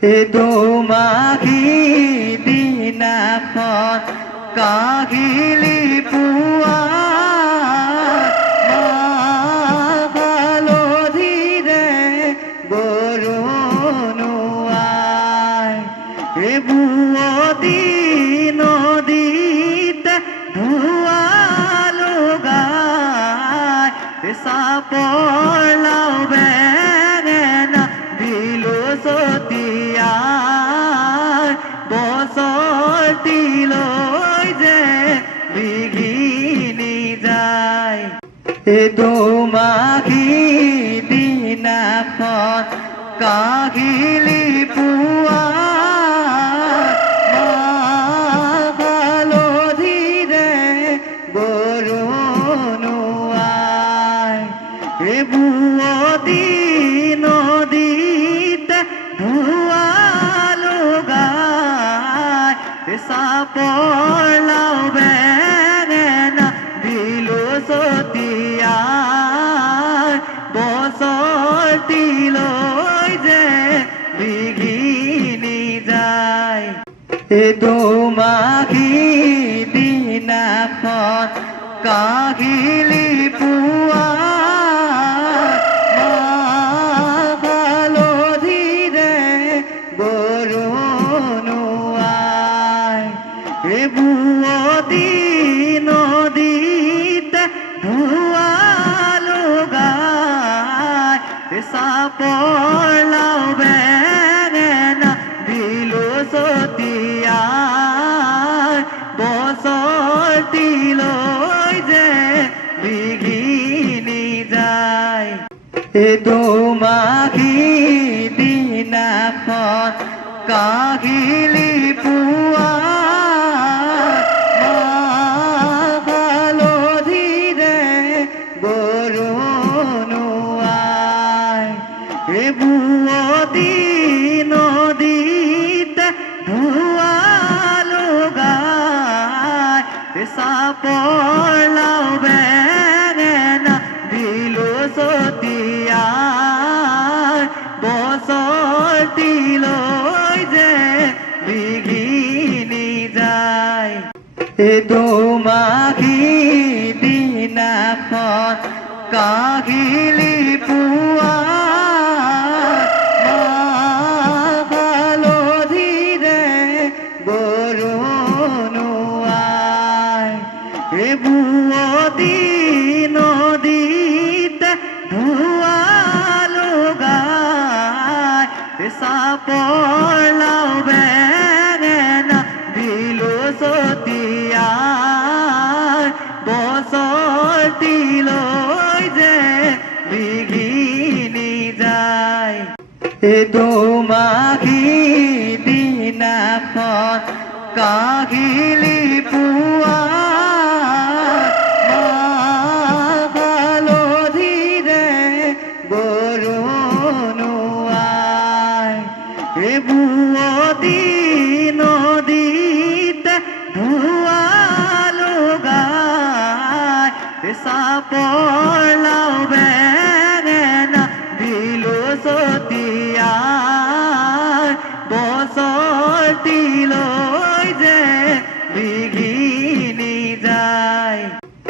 তোমাকি দিনাখন কাহিলি পুৱা হালধিৰে গৰু নোৱাই বুৱতী নদীত ধোৱা লগাই চাপৰ লাও বেঙেনা দিলো ছটিয়াই বছৰটিলৈ যে বিঘিনি যায় তোমাকি দিনাখন কাহিলি পুৱা হালধিৰে গৰু নোৱাই বুৱতী নদীত ধোৱা লগাই চাপৰ লাও বেঙেনা দিলো ছটিয়াই বছৰটিলৈ যে বিঘিনি যায় তোমাকি দিনাখন কাহিলি পুৱা হালধিৰে গৰু নোৱাই বুৱতী নদীত ধোৱা লগাই চাপৰ লাও বেঙেনা দিলো ছটিয়াই বছৰটিলৈ যে বিঘিনি যায় তোমাকি দিনাখন কাহিলি পুৱা হালধিৰে গৰু নোৱাই বুৱতী নদীত ধোৱা লগাই চাপৰ লাও বেঙেনা দিলো ছটিয়াই বছৰটিলৈ যে বিঘিনি যায় তোমাকি দিনাখন কাহিলি পুৱা হালধিৰে গৰু নোৱাই বুৱতী নদীত ধোৱা লগাই চাপৰ লাও বেঙেনা দিলো ছটিয়াই বছৰটিলৈ যে বিঘিনি যায় তোমাকি দিনাখন কাহিলি পুৱা হালধিৰে গৰু নোৱাই বুৱতী নদীত ধোৱা লগাই চাপৰ